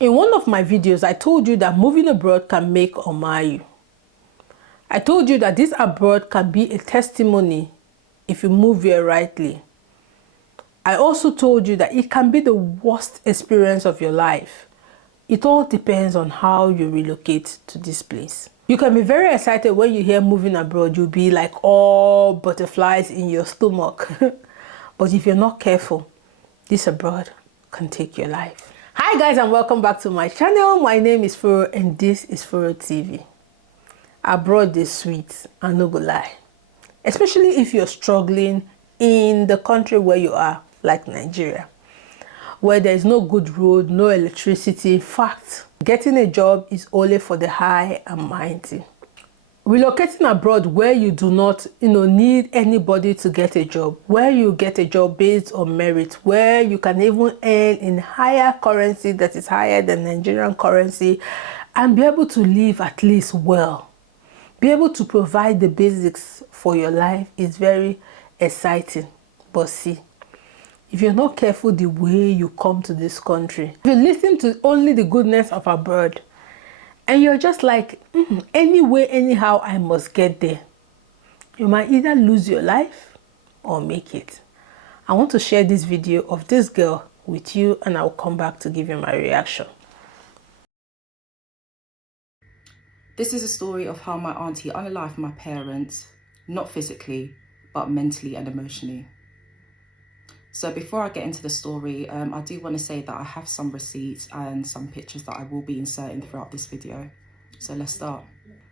In one of my videos, I told you that moving abroad can make or mar you. I told you that this abroad can be a testimony if you move here rightly. I also told you that it can be the worst experience of your life. It all depends on how you relocate to this place. You can be very excited when you hear moving abroad. You'll be like all butterflies in your stomach. But if you're not careful, this abroad can take your life. Hi guys, and welcome back to my channel. My name is Furo and this is Furo TV. Abroad is sweet, and no go lie. Especially if you're struggling in the country where you are, like Nigeria, where there is no good road, no electricity. In fact, getting a job is only for the high and mighty. Relocating abroad where you do not need anybody to get a job, where you get a job based on merit, where you can even earn in higher currency that is higher than Nigerian currency, and be able to live at least well, be able to provide the basics for your life is very exciting. But see, if you're not careful the way you come to this country, if you listen to only the goodness of abroad, and you're just like, anyway, anyhow, I must get there, you might either lose your life or make it. I want to share this video of this girl with you, and I'll come back to give you my reaction. This is a story of how my auntie unalived my parents, not physically, but mentally and emotionally. So before I get into the story, I do want to say that I have some receipts and some pictures that I will be inserting throughout this video. So let's start.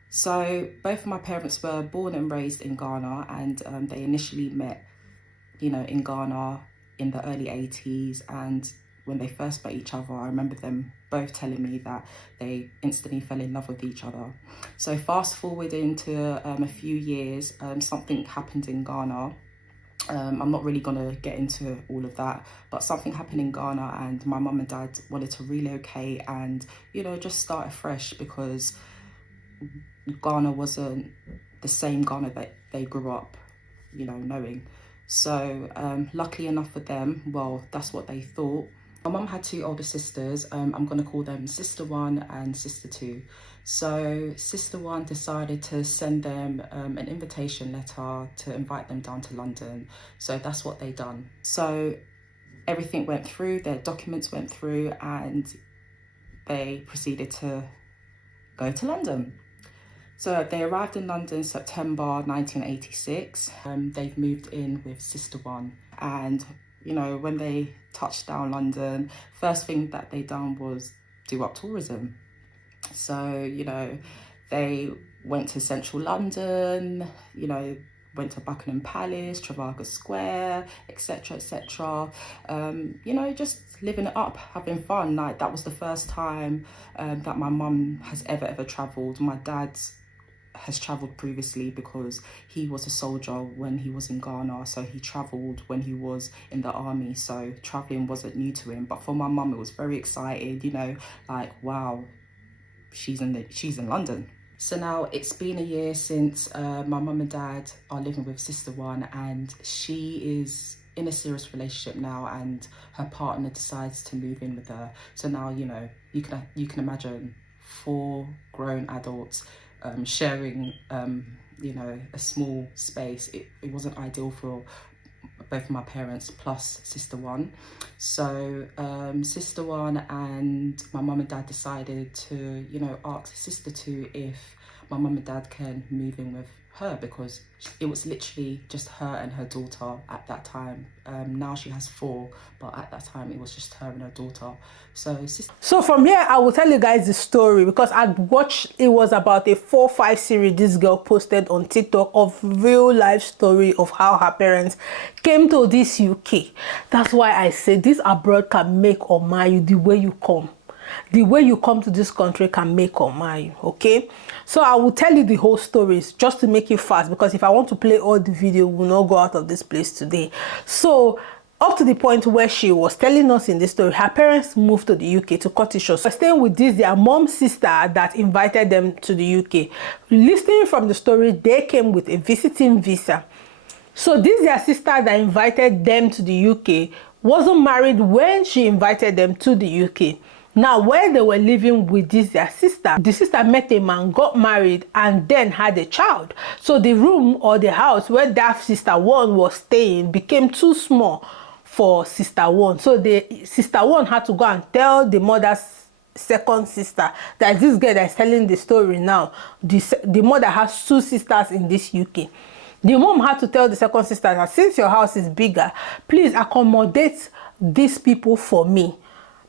So both of my parents were born and raised in Ghana, and they initially met, in Ghana in the early 80s. And when they first met each other, I remember them both telling me that they instantly fell in love with each other. So fast forward into a few years, something happened in Ghana. I'm not really going to get into all of that, but something happened in Ghana and my mum and dad wanted to relocate and, just start afresh, because Ghana wasn't the same Ghana that they grew up, knowing. So luckily enough for them, well, that's what they thought. My mum had two older sisters. I'm going to call them Sister 1 and Sister 2. So Sister 1 decided to send them an invitation letter to invite them down to London. So that's what they done. So everything went through, their documents went through, and they proceeded to go to London. So they arrived in London September 1986. They've moved in with Sister 1. And, when they touched down London, first thing that they done was do up tourism. So, they went to central London, went to Buckingham Palace, Trafalgar Square, etc., etc. Just living it up, having fun. Like, that was the first time that my mum has ever travelled. My dad has travelled previously because he was a soldier when he was in Ghana, so he travelled when he was in the army, so travelling wasn't new to him. But for my mum, it was very excited, like, wow, she's in London. So now it's been a year since my mum and dad are living with Sister 1, and she is in a serious relationship now, and her partner decides to move in with her. So now, you can imagine 4 grown adults sharing a small space. It wasn't ideal for both my parents plus Sister 1. So Sister 1 and my mum and dad decided to ask Sister 2 if my mum and dad can move in with her, because it was literally just her and her daughter at that time. Now she has 4, but at that time it was just her and her daughter. So from here, I will tell you guys the story, because I'd watched, it was about a 4-5 series this girl posted on TikTok of real life story of how her parents came to this UK. That's why I say this abroad can make or mar you. The way you come, the way you come to this country can make or mar you. Okay, so I will tell you the whole stories just to make it fast, because if I want to play all the video, we will not go out of this place today. So up to the point where she was telling us in this story, her parents moved to the UK. To cut it short, so staying with this their mom's sister that invited them to the UK. Listening from the story, they came with a visiting visa. So this their sister that invited them to the UK wasn't married when she invited them to the UK. Now, when they were living with their sister, the sister met a man, got married, and then had a child. So the room or the house where that sister one was staying became too small for sister one. So the sister one had to go and tell the mother's second sister that this girl that is telling the story now, the mother has 2 sisters in this UK. The mom had to tell the second sister that since your house is bigger, please accommodate these people for me,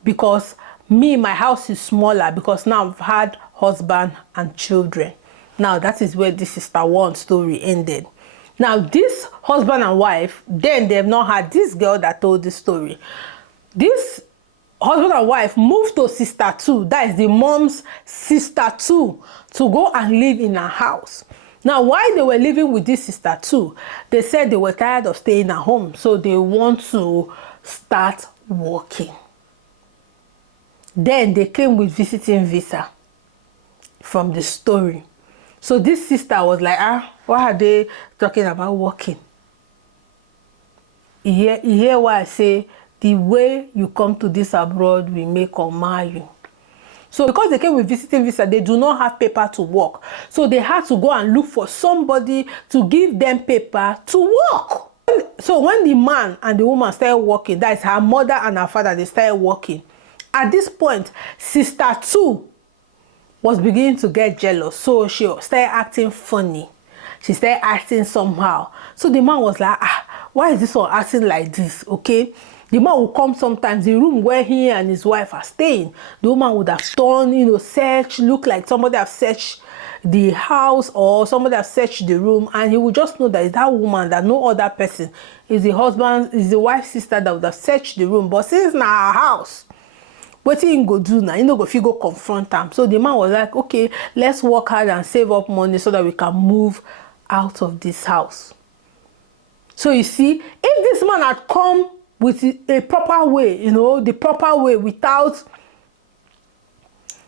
because my house is smaller, because now I've had husband and children. Now that is where this sister one story ended. Now this husband and wife, then they've not had this girl that told this story. This husband and wife moved to sister 2, that is the mom's sister 2, to go and live in her house. Now, while they were living with this sister 2, they said they were tired of staying at home, so they want to start working. Then they came with visiting visa from the story. So this sister was like, why are they talking about working? You hear what I say? The way you come to this abroad will make or mar you. So because they came with visiting visa, they do not have paper to work. So they had to go and look for somebody to give them paper to work. So when the man and the woman started working, that is her mother and her father, they started working. At this point, sister 2 was beginning to get jealous. So she started acting funny. She started acting somehow. So the man was like, why is this one acting like this? Okay. The man will come sometimes, the room where he and his wife are staying, the woman would have done, search, look like somebody have searched the house or somebody have searched the room, and he would just know that it's that woman, that no other person is the husband, is the wife's sister that would have searched the room. But since now our house, what he go do now? Go if you go confront them. So the man was like, okay, let's work hard and save up money so that we can move out of this house. So you see, if this man had come with a proper way, the proper way, without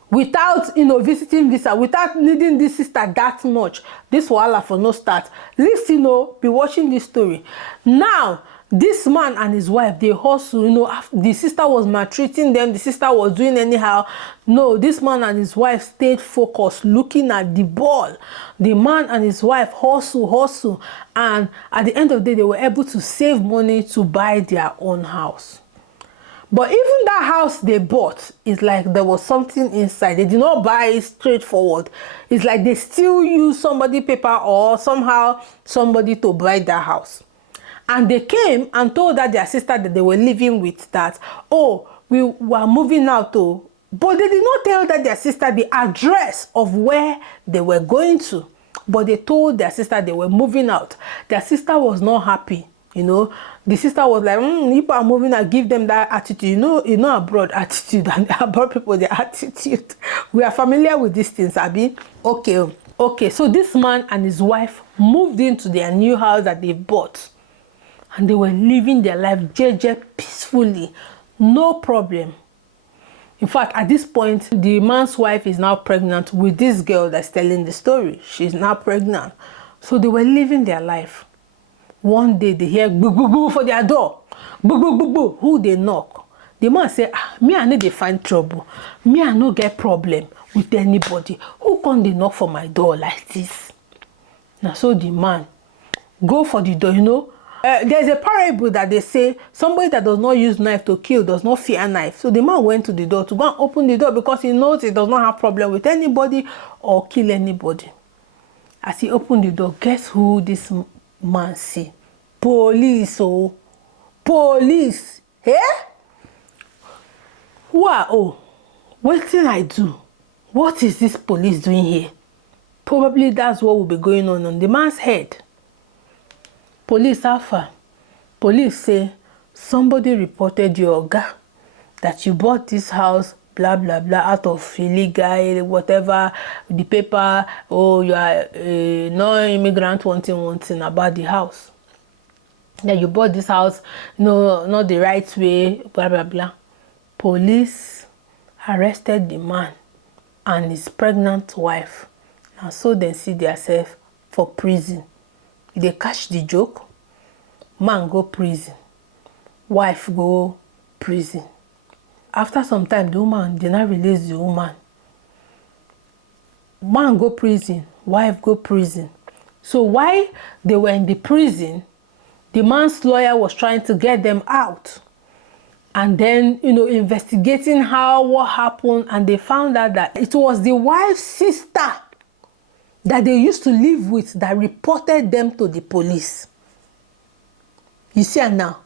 visiting visa, without needing this sister that much, this wahala for no start. Let's be watching this story. Now this man and his wife, they hustle, the sister was maltreating them, the sister was doing anyhow. No, this man and his wife stayed focused, looking at the ball. The man and his wife hustle, and at the end of the day, they were able to save money to buy their own house. But even that house they bought, it's like there was something inside. They did not buy it straightforward. It's like they still use somebody paper or somehow somebody to buy that house. And they came and told their sister that they were living with that, we were moving out too. But they did not tell their sister the address of where they were going to. But they told their sister they were moving out. Their sister was not happy. The sister was like, if I'm moving, I give them that attitude. Abroad attitude and abroad people, their attitude. We are familiar with these things, Abby. Okay. So this man and his wife moved into their new house that they bought. And they were living their life peacefully. No problem. In fact, at this point, the man's wife is now pregnant with this girl that's telling the story. She's now pregnant. So they were living their life. One day they hear boo boo boo for their door. Boo boo boo boo. Who they knock? The man say, me I know they find trouble. Me I no get problem with anybody. Who come they knock for my door like this? Now so the man go for the door, there's a parable that they say somebody that does not use knife to kill does not fear a knife. So the man went to the door to go and open the door because he knows he does not have problem with anybody or kill anybody. As he opened the door, guess who this man see? Police. Police. Wow. What did I do? What is this police doing here? Probably that's what will be going on the man's head. Police Alpha. Police say somebody reported your oga that you bought this house, blah blah blah, out of illegal whatever, the paper. You are a non-immigrant, wanting about the house. That you bought this house, not the right way, blah blah blah. Police arrested the man and his pregnant wife. Now so they see themselves for prison. They catch the joke. Man go prison. Wife go prison. after some time, the woman did not release the woman. Man go prison, wife go prison. So while they were in the prison, the man's lawyer was trying to get them out. And then, investigating what happened, and they found out that it was the wife's sister that they used to live with that reported them to the police. You see her now?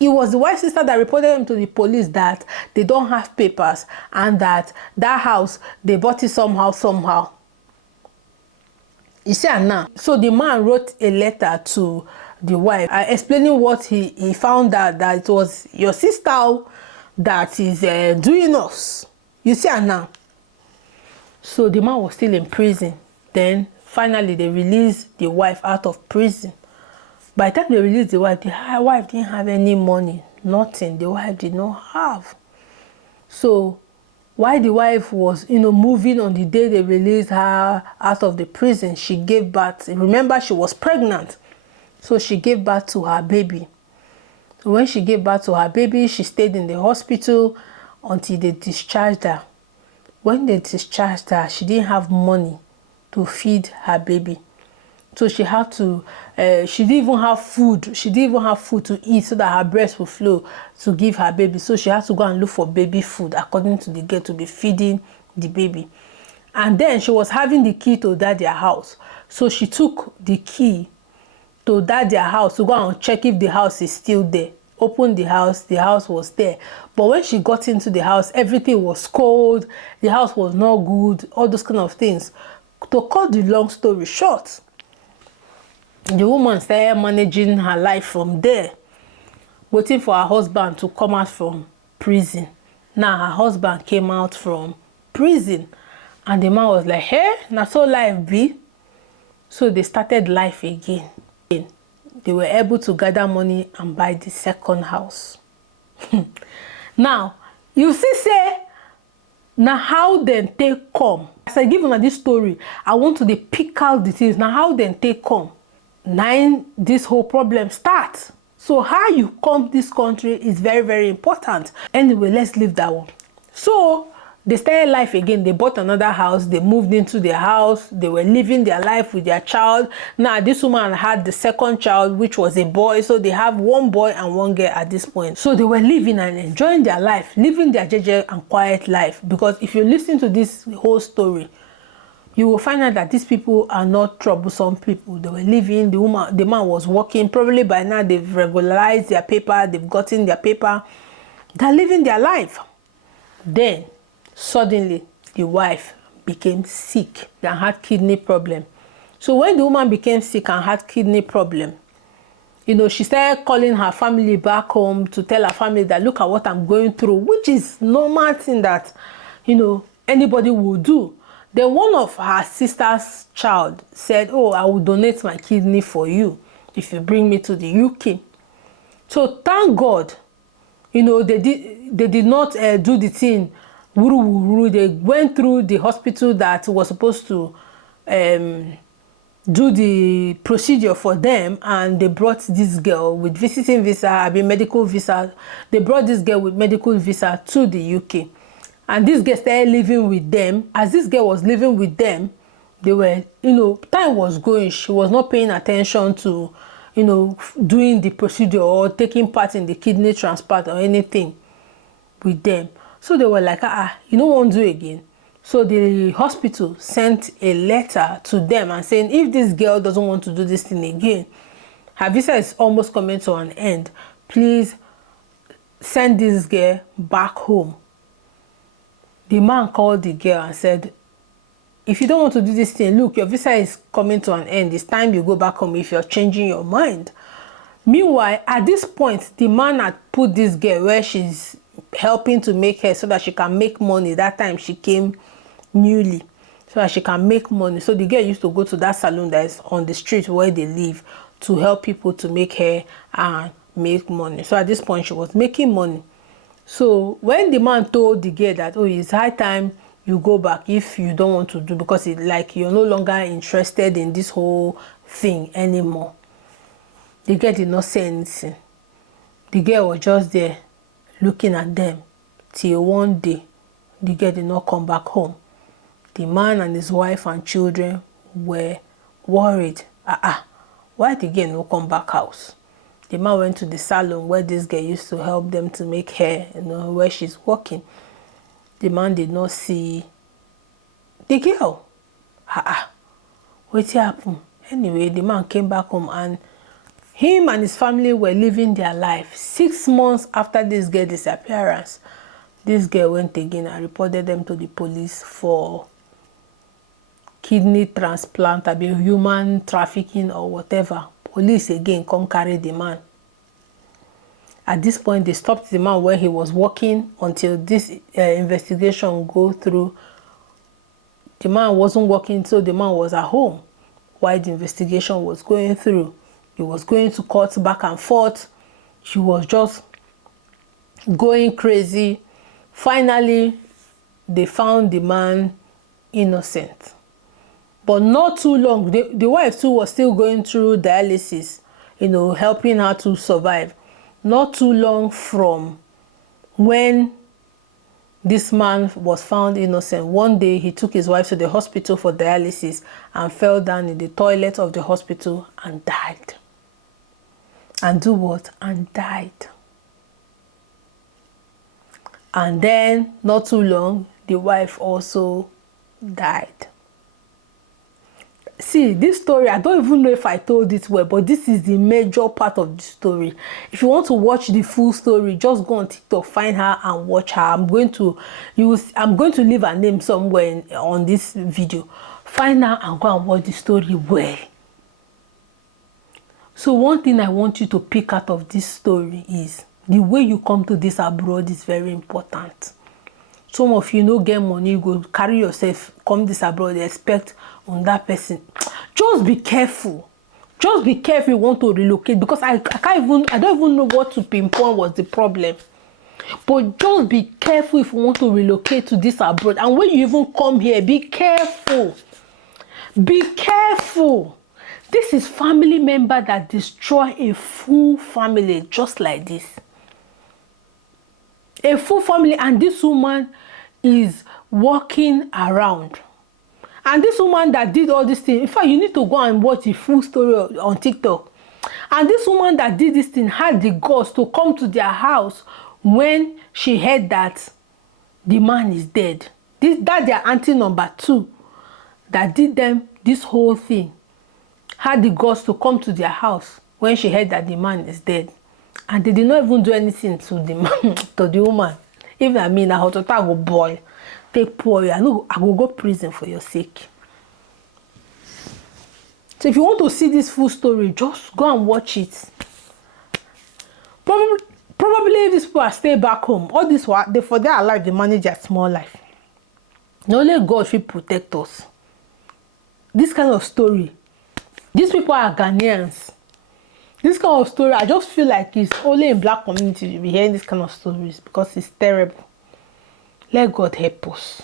It was the wife's sister that reported them to the police that they don't have papers and that house, they bought it somehow. You see her now? So the man wrote a letter to the wife explaining what he found out, that it was your sister that is doing us. You see her now? So the man was still in prison. Then finally they released the wife out of prison. By the time they released the wife didn't have any money, nothing. The wife did not have. So while the wife was, moving on the day they released her out of the prison, she gave birth. Remember, she was pregnant. So she gave birth to her baby. So when she gave birth to her baby, she stayed in the hospital until they discharged her. When they discharged her, she didn't have money to feed her baby. So she had to, she didn't even have food. She didn't even have food to eat so that her breast would flow to give her baby. So she had to go and look for baby food, according to the girl, to be feeding the baby. And then she was having the key to their house. So she took the key to their house to go and check if the house is still there. Opened the house was there. But when she got into the house, everything was cold. The house was not good, all those kind of things. To cut the long story short, the woman started managing her life from there, waiting for her husband to come out from prison. Now her husband came out from prison, and the man was like, hey, now so life be. So they started life again. They were able to gather money and buy the second house. Now, you see, say, now how then take come? As I give you this story, I want to pick out the things. Now how then take come? Now this whole problem starts. So how you come this country is very, very important. Anyway, let's leave that one. So they started life again. They bought another house. They moved into their house. They were living their life with their child. Now this woman had the second child, which was a boy. So they have one boy and one girl at this point. So they were living and enjoying their life, living their jeje and quiet life. Because if you listen to this whole story, you will find out that these people are not troublesome people. They were living, the man was working. Probably by now they've regularized their paper, they've gotten their paper. They're living their life. Then, suddenly, the wife became sick and had kidney problem. So when the woman became sick and had kidney problem, she started calling her family back home to tell her family that, look at what I'm going through, which is normal thing that, anybody will do. Then one of her sister's child said, oh, I will donate my kidney for you if you bring me to the UK. So thank God, they did not do the thing. They went through the hospital that was supposed to do the procedure for them, and they brought this girl with visiting visa, medical visa. They brought this girl with medical visa to the UK. And this girl started living with them. As this girl was living with them, they were, time was going. She was not paying attention to, doing the procedure or taking part in the kidney transplant or anything with them. So they were like, you don't want to do again. So the hospital sent a letter to them and saying, if this girl doesn't want to do this thing again, her visa is almost coming to an end, please send this girl back home. The man called the girl and said, if you don't want to do this thing, look, your visa is coming to an end. It's time you go back home if you're changing your mind. Meanwhile, at this point, the man had put this girl where she's helping to make hair so that she can make money. That time she came newly, so that she can make money. So the girl used to go to that salon that is on the street where they live to help people to make hair and make money. So at this point, she was making money. So when the man told the girl that, oh, it's high time you go back if you don't want to do, because it's like you're no longer interested in this whole thing anymore, the girl did not say anything. The girl was just there looking at them, till one day the girl did not come back home. The man and his wife and children were worried. Why the girl no come back house? The man went to the salon where this girl used to help them to make hair, where she's working. The man did not see the girl. What happened? Anyway, the man came back home and him and his family were living their life. 6 months after this girl's disappearance, this girl went again and reported them to the police for kidney transplant, human trafficking or whatever. Police again come carry the man. At this point, they stopped the man where he was working until this investigation go through. The man wasn't working, so the man was at home while the investigation was going through. He was going to court back and forth. She was just going crazy. Finally, they found the man innocent. But not too long. The wife too was still going through dialysis, helping her to survive. Not too long from when this man was found innocent. One day, he took his wife to the hospital for dialysis and fell down in the toilet of the hospital and died. And do what? And died. And then, not too long, the wife also died. See, this story, I don't even know if I told it well, but this is the major part of the story. If you want to watch the full story, just go on TikTok, find her and watch her. I'm going to leave her name somewhere on this video. Find her and go and watch the story well. So one thing I want you to pick out of this story is the way you come to this abroad is very important. Some of you no get money, you go carry yourself, come this abroad, expect on that person. Just be careful. Just be careful you want to relocate, because I don't even know what to pinpoint was the problem. But just be careful if you want to relocate to this abroad. And when you even come here, be careful. Be careful. This is family member that destroy a full family just like this. A full family, and this woman is walking around. And this woman that did all this thing, in fact, you need to go and watch the full story on TikTok. And this woman that did this thing had the guts to come to their house when she heard that the man is dead. That their auntie number 2 that did them this whole thing had the guts to come to their house when she heard that the man is dead. And they did not even do anything to the man, to the woman. Even I how to go boy, take poor, I will go prison for your sake. So if you want to see this full story, just go and watch it. Probably if these people are stay back home, all this for their life, they manage their small life. Only God will protect us. This kind of story, these people are Ghanaians. This kind of story, I just feel like it's only in black community you'll be hearing this kind of stories, because it's terrible. Let God help us.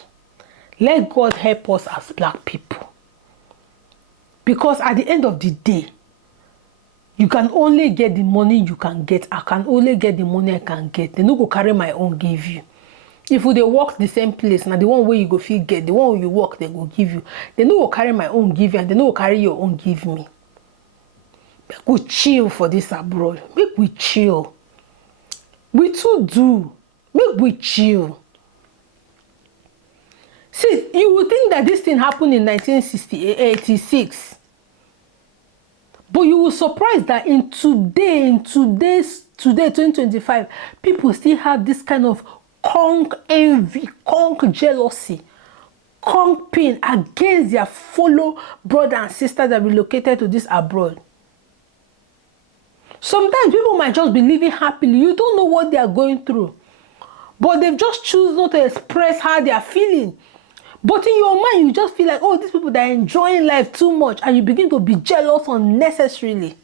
Let God help us as black people. Because at the end of the day, you can only get the money you can get. I can only get the money I can get. They no go carry my own give you. If they work the same place, now the one way you go feel get, the one where you work, they go give you. They no go carry my own give you, and they no go carry your own give me. Make we chill for this abroad. Make we chill. We too do. Make we chill. See, you would think that this thing happened in 1986. But you will surprise that in today, 2025, people still have this kind of conk envy, conk jealousy, conk pain against their fellow brother and sister that relocated to this abroad. Sometimes people might just be living happily. You don't know what they are going through. But they've just chosen not to express how they are feeling. But in your mind, you just feel like, oh, these people, they're enjoying life too much. And you begin to be jealous unnecessarily.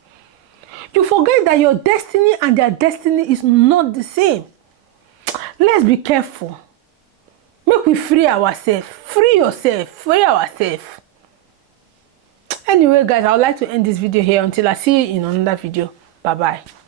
You forget that your destiny and their destiny is not the same. Let's be careful. Make we free ourselves. Free yourself. Free ourselves. Anyway, guys, I would like to end this video here until I see you in another video. Bye-bye.